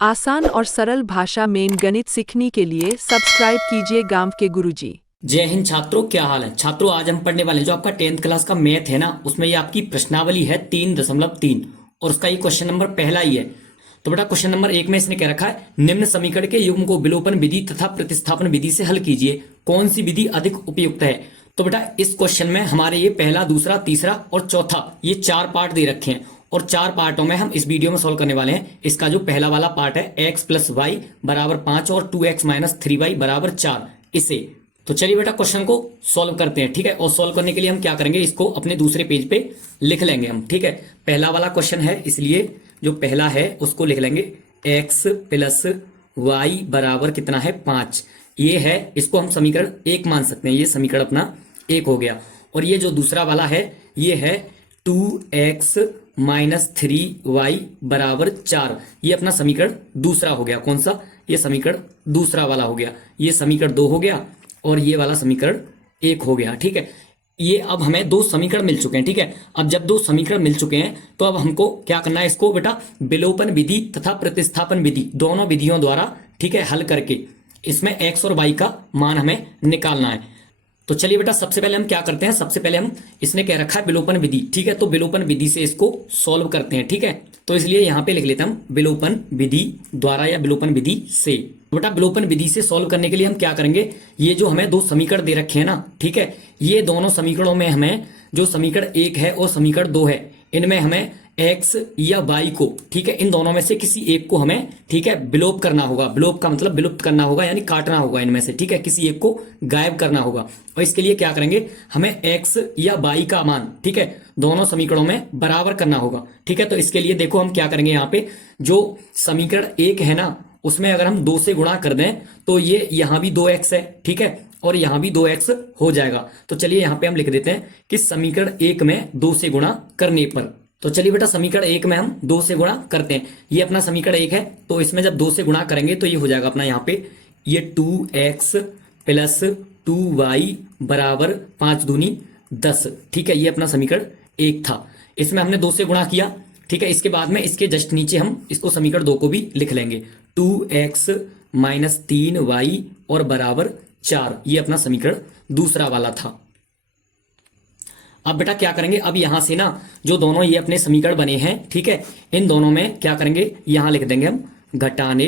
आसान और सरल भाषा में गणित सीखने के लिए सब्सक्राइब कीजिए गांव के गुरुजी। जय हिंद छात्रों, क्या हाल है छात्रों। आज हम पढ़ने वाले हैं जो आपका 10th क्लास का मैथ है ना, उसमें ये आपकी प्रश्नावली है 3.3 और उसका ये क्वेश्चन नंबर पहला ही है। तो बेटा क्वेश्चन नंबर 1 में इसने क्या रखा है, निम्न समीकरण के युग्म को विलोपन विधि तथा प्रतिस्थापन विधि से हल कीजिए, कौन सी विधि अधिक उपयुक्त है। तो बेटा इस क्वेश्चन में हमारे ये पहला, दूसरा, तीसरा और चौथा ये 4 पार्ट दे रखे हैं और 4 पार्टों में हम इस वीडियो में सॉल्व करने वाले हैं। इसका जो पहला वाला पार्ट है x प्लस वाई बराबर 5 और 2x माइनस 3y बराबर 4, इसे तो चलिए बेटा क्वेश्चन को सॉल्व करते हैं। ठीक है, और सॉल्व करने के लिए हम क्या करेंगे, इसको अपने दूसरे पेज पे लिख लेंगे हम। ठीक है, पहला वाला क्वेश्चन है इसलिए जो पहला है उसको लिख लेंगे x प्लस वाई बराबर कितना है 5। ये है, इसको हम समीकरण 1 मान सकते हैं, ये समीकरण अपना 1 हो गया। और ये जो दूसरा वाला है ये है 2x माइनस 3y बराबर 4, ये अपना समीकरण दूसरा हो गया। कौन सा, ये समीकरण दूसरा वाला हो गया। ये समीकरण 2 हो गया और ये वाला समीकरण 1 हो गया। ठीक है, ये अब हमें 2 समीकरण मिल चुके हैं। ठीक है, अब जब 2 समीकरण मिल चुके हैं तो अब हमको क्या करना है, इसको बेटा विलोपन विधि तथा प्रतिस्थापन विधि दोनों विधियों द्वारा, ठीक है, हल करके इसमें x और y का मान हमें निकालना है। तो चलिए बेटा सबसे पहले हम क्या करते हैं, सबसे पहले हम, इसने क्या रखा है विलोपन विधि। ठीक है, तो विलोपन विधि से इसको सॉल्व करते हैं। ठीक है, तो इसलिए यहां पे लिख लेते हैं हम विलोपन विधि द्वारा या विलोपन विधि से। बेटा विलोपन विधि से सॉल्व करने के लिए हम क्या करेंगे, ये जो हमें 2 समीकरण दे रखे हैं ना, ठीक है, ये दोनों समीकरणों में हमें जो समीकरण 1 है और समीकरण 2 है, इनमें हमें x या y को, ठीक है, इन दोनों में से किसी एक को हमें, ठीक है, विलोप करना होगा। विलोप का मतलब विलुप्त करना होगा, यानी काटना होगा इनमें से। ठीक है, किसी एक को गायब करना होगा और इसके लिए क्या करेंगे, हमें x या y का मान, ठीक है, दोनों समीकरणों में बराबर करना होगा। ठीक है, तो इसके लिए देखो हम क्या करेंगे, यहाँ पे जो समीकरण 1 है ना, उसमें अगर हम 2 से गुणा कर दें तो ये यहां भी 2x है, ठीक है, और यहां भी 2x हो जाएगा। तो चलिए यहां पे हम लिख देते हैं कि समीकरण 1 में 2 से गुणा करने पर, तो चलिए बेटा समीकरण 1 में हम 2 से गुणा करते हैं। ये अपना समीकरण 1 है, तो इसमें जब 2 से गुणा करेंगे तो ये हो जाएगा अपना यहाँ पे ये 2x प्लस 2y बराबर 5 दूनी 10। ठीक है, ये अपना समीकरण 1 था, इसमें हमने 2 से गुणा किया। ठीक है, इसके बाद में इसके जस्ट नीचे हम इसको समीकरण 2 को भी लिख लेंगे, 2x माइनस 3y और बराबर 4, ये अपना समीकरण दूसरा वाला था। अब बेटा क्या करेंगे, अब यहां से ना जो दोनों ये अपने समीकरण बने हैं, ठीक है, इन दोनों में क्या करेंगे, यहां लिख देंगे हम घटाने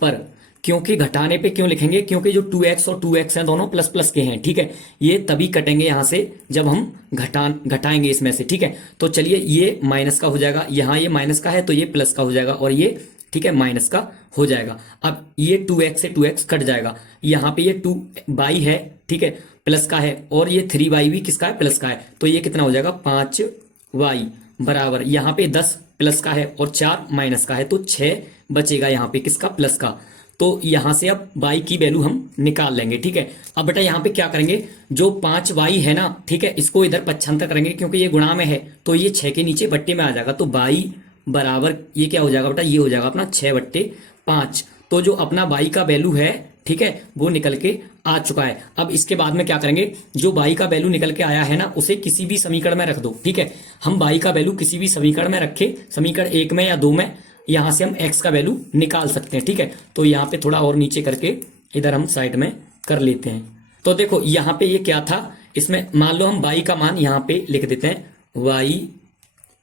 पर। क्योंकि घटाने पे क्यों लिखेंगे, क्योंकि जो 2x और 2x हैं दोनों प्लस प्लस के हैं। ठीक है, ये तभी कटेंगे यहां से जब हम घटाएंगे इसमें से। ठीक है, तो चलिए ये माइनस का हो जाएगा, यहां ये माइनस का है तो ये प्लस का हो जाएगा और ये, ठीक है, माइनस का हो जाएगा। अब ये 2x से 2x कट जाएगा, यहाँ पे ये 2y है, ठीक है, प्लस का है, और ये 3y भी किसका है, प्लस का है, तो ये कितना हो जाएगा 5y बराबर, यहाँ पे 10 प्लस का है और 4 माइनस का है, तो 6 बचेगा यहाँ पे किसका, प्लस का। तो यहां से अब y की वैल्यू हम निकाल लेंगे। ठीक है, अब बेटा यहाँ पे क्या करेंगे, जो 5y है ना, ठीक है, इसको इधर पक्षांतर करेंगे क्योंकि ये गुणा में है, तो ये 6 के नीचे बट्टे में आ जाएगा, तो y बराबर ये क्या हो जाएगा बेटा, ये हो जाएगा अपना 6/5। तो जो अपना y का वैल्यू है, ठीक है, वो निकल के आ चुका है। अब इसके बाद में क्या करेंगे, जो y का वैल्यू निकल के आया है ना, उसे किसी भी समीकरण में रख दो। ठीक है, हम y का वैल्यू किसी भी समीकरण में रखे, समीकरण 1 में या 2 में, यहां से हम x का वैल्यू निकाल सकते हैं। ठीक है, तो यहाँ पे थोड़ा और नीचे करके इधर हम साइड में कर लेते हैं। तो देखो यहाँ पे ये क्या था, इसमें मान लो हम y का मान यहाँ पे लिख देते हैं, y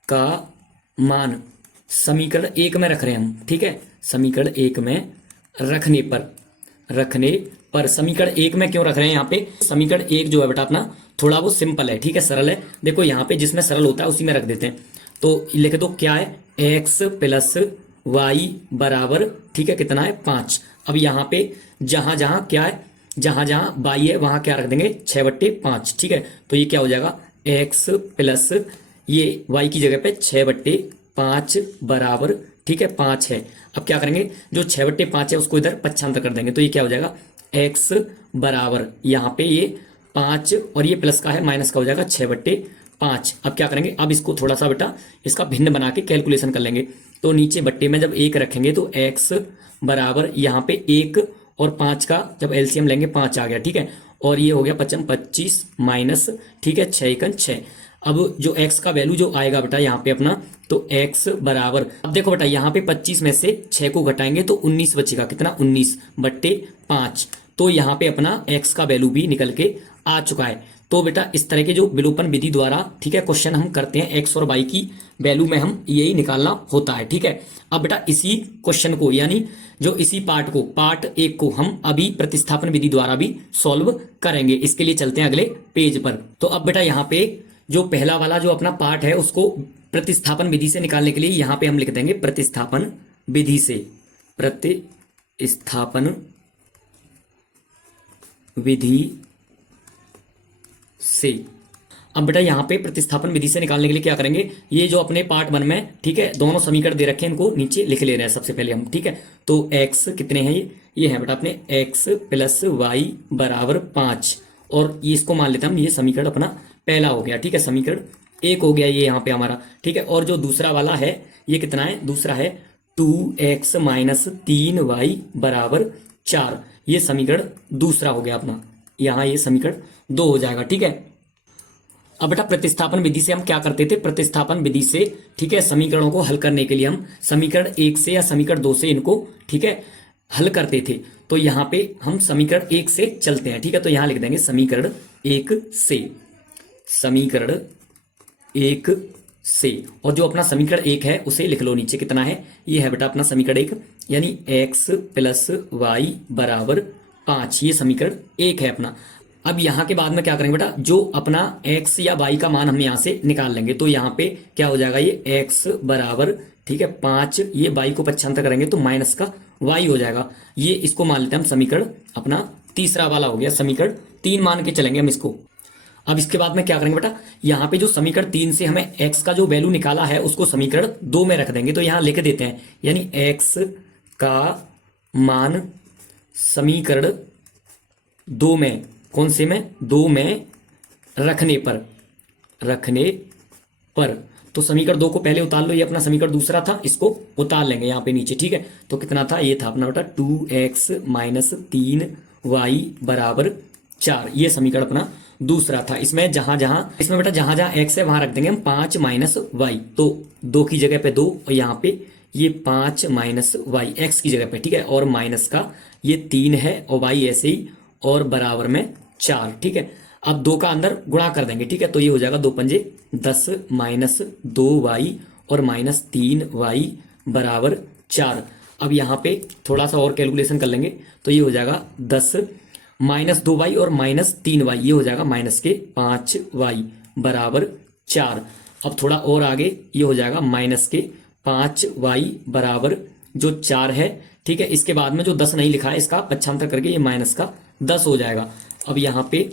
का मान समीकरण 1 में रख रहे हैं हम। ठीक है, समीकरण 1 में रखने पर समीकरण 1 में क्यों रख रहे हैं, यहाँ पे समीकरण 1 जो है बेटा अपना थोड़ा वो सिंपल है, ठीक है, सरल है। देखो यहाँ पे जिसमें सरल होता है उसी में रख देते हैं। तो लिख दो क्या है, x प्लस वाई बराबर, ठीक है, कितना है 5। अब यहाँ पे जहां जहां क्या है, जहां जहां y है वहां क्या रख देंगे, 6/5। ठीक है, तो ये क्या हो जाएगा, x प्लस ये y की जगह पे 6/5 बराबर, ठीक है, 5 है। अब क्या करेंगे, जो 6/5 है उसको इधर पक्षांतर कर देंगे, तो ये क्या हो जाएगा, x बराबर यहाँ पे ये 5 और ये प्लस का है, माइनस का हो जाएगा 6/5। अब क्या करेंगे, अब इसको थोड़ा सा बेटा इसका भिन्न बना के कैलकुलेशन कर लेंगे। तो नीचे बट्टे में जब 1 रखेंगे तो x बराबर यहाँ पे 1 और 5 का जब एलसीएम लेंगे 5 आ गया। ठीक है, और ये हो गया 5 25 माइनस, ठीक है, 6 एकन 6। अब जो x का वैल्यू जो आएगा बेटा यहाँ पे अपना, तो x बराबर, अब देखो बेटा यहाँ पे 25 में से 6 को घटाएंगे तो 19 बचेगा, कितना 19/5। तो यहाँ पे अपना x का वैल्यू भी निकल के आ चुका है। तो बेटा इस तरह के जो विलोपन विधि द्वारा, ठीक है, क्वेश्चन हम करते हैं x और y की वैल्यू में हम यही निकालना होता है, ठीक है। अब बेटा इसी क्वेश्चन को, यानी जो इसी पार्ट को, पार्ट 1 को हम अभी प्रतिस्थापन विधि द्वारा भी सॉल्व करेंगे। इसके लिए चलते हैं अगले पेज पर। तो अब बेटा यहाँ पे जो पहला वाला जो अपना पार्ट है उसको प्रतिस्थापन विधि से निकालने के लिए यहाँ पे हम लिख देंगे प्रतिस्थापन विधि से, प्रतिस्थापन विधि से। अब बेटा यहाँ पे प्रतिस्थापन विधि से निकालने के लिए क्या करेंगे, ये जो अपने पार्ट 1 में, ठीक है, दोनों समीकरण दे रखे हैं, इनको नीचे लिख ले रहे हैं सबसे पहले हम, ठीक है। तो x कितने हैं, ये है बेटा अपने x + y बराबर 5, और ये इसको मान लेते हैं हम, ये समीकरण अपना पहला हो गया, ठीक है, समीकरण 1 हो गया ये यहाँ पे हमारा, ठीक है। और जो दूसरा वाला है ये कितना है, दूसरा है 2x - 3y बराबर 4, ये समीकरण दूसरा हो गया अपना, यहाँ ये समीकरण 2 हो जाएगा, ठीक है। अब बेटा प्रतिस्थापन विधि से हम क्या करते थे, प्रतिस्थापन विधि से, ठीक है, समीकरणों को हल करने के लिए हम समीकरण 1 से या समीकरण 2 से इनको, ठीक है, हल करते थे। तो यहाँ पे हम समीकरण 1 से चलते हैं, ठीक है। तो यहाँ लिख देंगे समीकरण 1 से, समीकरण 1 से, और जो अपना समीकरण 1 है उसे लिख लो नीचे, कितना है, ये है बेटा अपना समीकरण 1, यानी x + y बराबर 5, ये समीकरण 1 है अपना। अब यहाँ के बाद में क्या करेंगे बेटा, जो अपना x या y का मान हम यहाँ से निकाल लेंगे। तो यहाँ पे क्या हो जाएगा, ये x बराबर, ठीक है, 5, ये y को पक्षांतर करेंगे तो माइनस का y हो जाएगा, ये इसको मान लेते हैं हम समीकरण अपना तीसरा वाला हो गया, समीकरण 3 मान के चलेंगे हम इसको। अब इसके बाद में क्या करेंगे बेटा, यहाँ पे जो समीकरण 3 से हमें x का जो वैल्यू निकाला है उसको समीकरण 2 में रख देंगे। तो यहाँ लिख देते हैं, यानी x का मान समीकरण 2 में, कौन से में, 2 में रखने पर, तो समीकरण 2 को पहले उतार लो, ये अपना समीकरण दूसरा था, इसको उतार लेंगे यहाँ पे नीचे, ठीक है। तो कितना था, ये था अपना बेटा 2x - 3y बराबर 4, ये समीकरण अपना दूसरा था। इसमें जहां बेटा जहां x है वहां रख देंगे हम 5 - y, तो 2 की जगह पे 2, और यहाँ पे ये 5 - y x की जगह पे, ठीक है, और माइनस का ये 3 है, और y ऐसे ही, और बराबर में 4, ठीक है। अब 2 का अंदर गुणा कर देंगे, ठीक है। तो ये हो जाएगा 2 पंजे 10 - 2y और -3y बराबर 4। अब यहाँ पे थोड़ा सा और कैलकुलेशन कर लेंगे, तो ये हो जाएगा 10 - 2y और -3y, ये हो जाएगा -5y बराबर 4। अब थोड़ा और आगे ये हो जाएगा -5y बराबर जो 4 है, ठीक है। इसके बाद में जो 10 नहीं लिखा है इसका पक्षांतर करके ये -10 हो जाएगा। अब यहाँ पे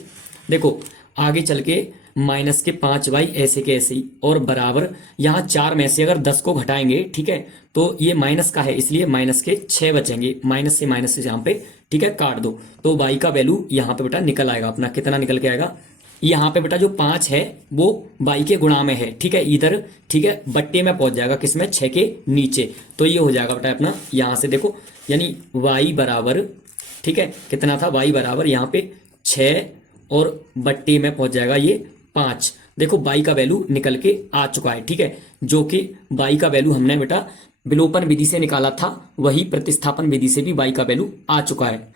देखो आगे चल के -5y ऐसे के ऐसे ही, और बराबर यहाँ 4 में से अगर 10 को घटाएंगे, ठीक है, तो ये माइनस का है, इसलिए -6 बचेंगे, माइनस से यहाँ पे, ठीक है, काट दो। तो y का वैल्यू यहाँ पे बेटा निकल आएगा अपना, कितना निकल के आएगा, यहाँ पे बेटा जो 5 है वो y के गुणा में है, ठीक है, इधर, ठीक है, बट्टे में पहुंच जाएगा, किसमें, 6 के नीचे। तो ये हो जाएगा बेटा अपना, यहाँ से देखो, यानी y बराबर, ठीक है, कितना था, y बराबर यहाँ पे 6, और बट्टे में पहुंच जाएगा ये 5। देखो y का वैल्यू निकल के आ चुका है, ठीक है, जो कि y का वैल्यू हमने बेटा विलोपन विधि से निकाला था, वही प्रतिस्थापन विधि से भी y का वैल्यू आ चुका है।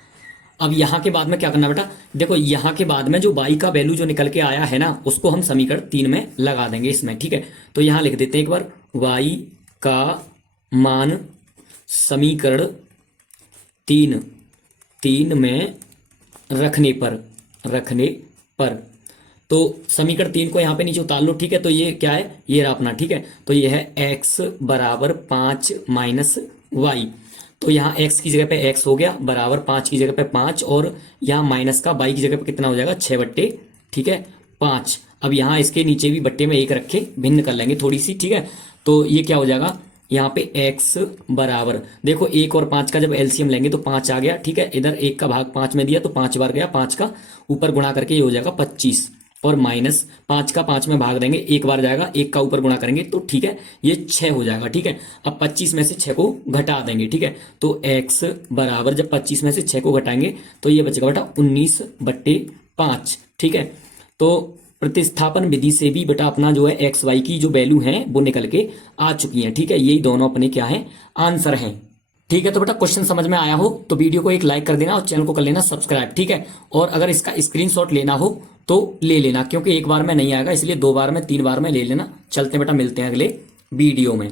अब यहाँ के बाद में क्या करना बेटा, देखो यहाँ के बाद में जो y का वैल्यू जो निकल के आया है ना, उसको हम समीकरण 3 में लगा देंगे इसमें, ठीक है। तो यहाँ लिख देते हैं एक बार, y का मान समीकरण 3 में रखने पर, तो समीकरण 3 को यहाँ पे नीचे उतार लो, ठीक है। तो ये क्या है, ये रहा अपना, ठीक है। तो ये है x बराबर 5 - y, तो यहाँ x की जगह पे x हो गया, बराबर 5 की जगह पे 5, और यहाँ माइनस का y की जगह पे कितना हो जाएगा, 6 बट्टे, ठीक है, 5। अब यहाँ इसके नीचे भी बट्टे में 1 रखे, भिन्न कर लेंगे थोड़ी सी, ठीक है। तो ये क्या हो जाएगा, यहाँ पे x बराबर, देखो 1 और 5 का जब एलसीएम लेंगे तो 5 आ गया, ठीक है, इधर 1 का भाग 5 में दिया तो 5 बार गया, 5 का ऊपर गुणा करके ये हो जाएगा 25, और -5 का 5 में भाग देंगे, 1 बार जाएगा, 1 का ऊपर गुणा करेंगे तो, ठीक है, ये 6 हो जाएगा, ठीक है। अब 25 में से 6 को घटा देंगे, ठीक है। तो x बराबर, जब 25 में से 6 को घटाएंगे तो ये बचेगा बेटा 19/5, ठीक है। तो प्रतिस्थापन विधि से भी बेटा अपना जो है एक्स वाई की जो वैल्यू है वो निकल के आ चुकी है। ठीक है, यही दोनों अपने क्या है आंसर हैं। ठीक है, तो बेटा क्वेश्चन समझ में आया हो तो वीडियो को एक लाइक कर देना और चैनल को कर लेना सब्सक्राइब। ठीक है, और अगर इसका स्क्रीनशॉट लेना हो तो ले लेना, क्योंकि एक बार में नहीं आएगा, इसलिए 2 बार में 3 बार में ले लेना। चलते बेटा, मिलते हैं अगले वीडियो में।